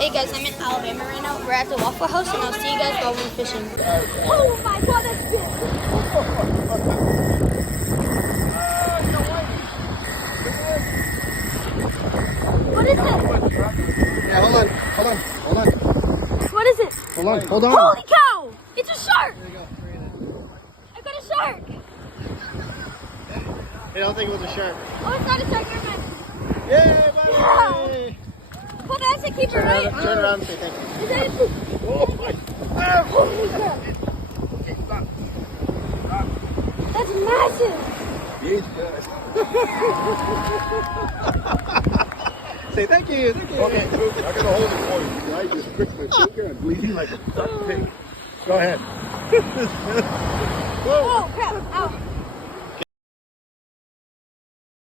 Hey guys, I'm in Alabama right now. We're at the Waffle House, and I'll see you guys while we're fishing. Oh my god, that's big! What is it? Yeah, hold on. What is it? Hold on. Holy cow! It's a shark! There you go. I got a shark! I don't think it was a shark. Oh, it's not a shark, never mind. Yay, buddy! Well, that's a keeper, right? Turn around and say thank you. Is that a... Oh my. Holy crap! That's massive! Say thank you. Okay, I gotta hold it for you. I just pricked my finger and bleeding like a duck pig. Go ahead. Oh crap! Ow!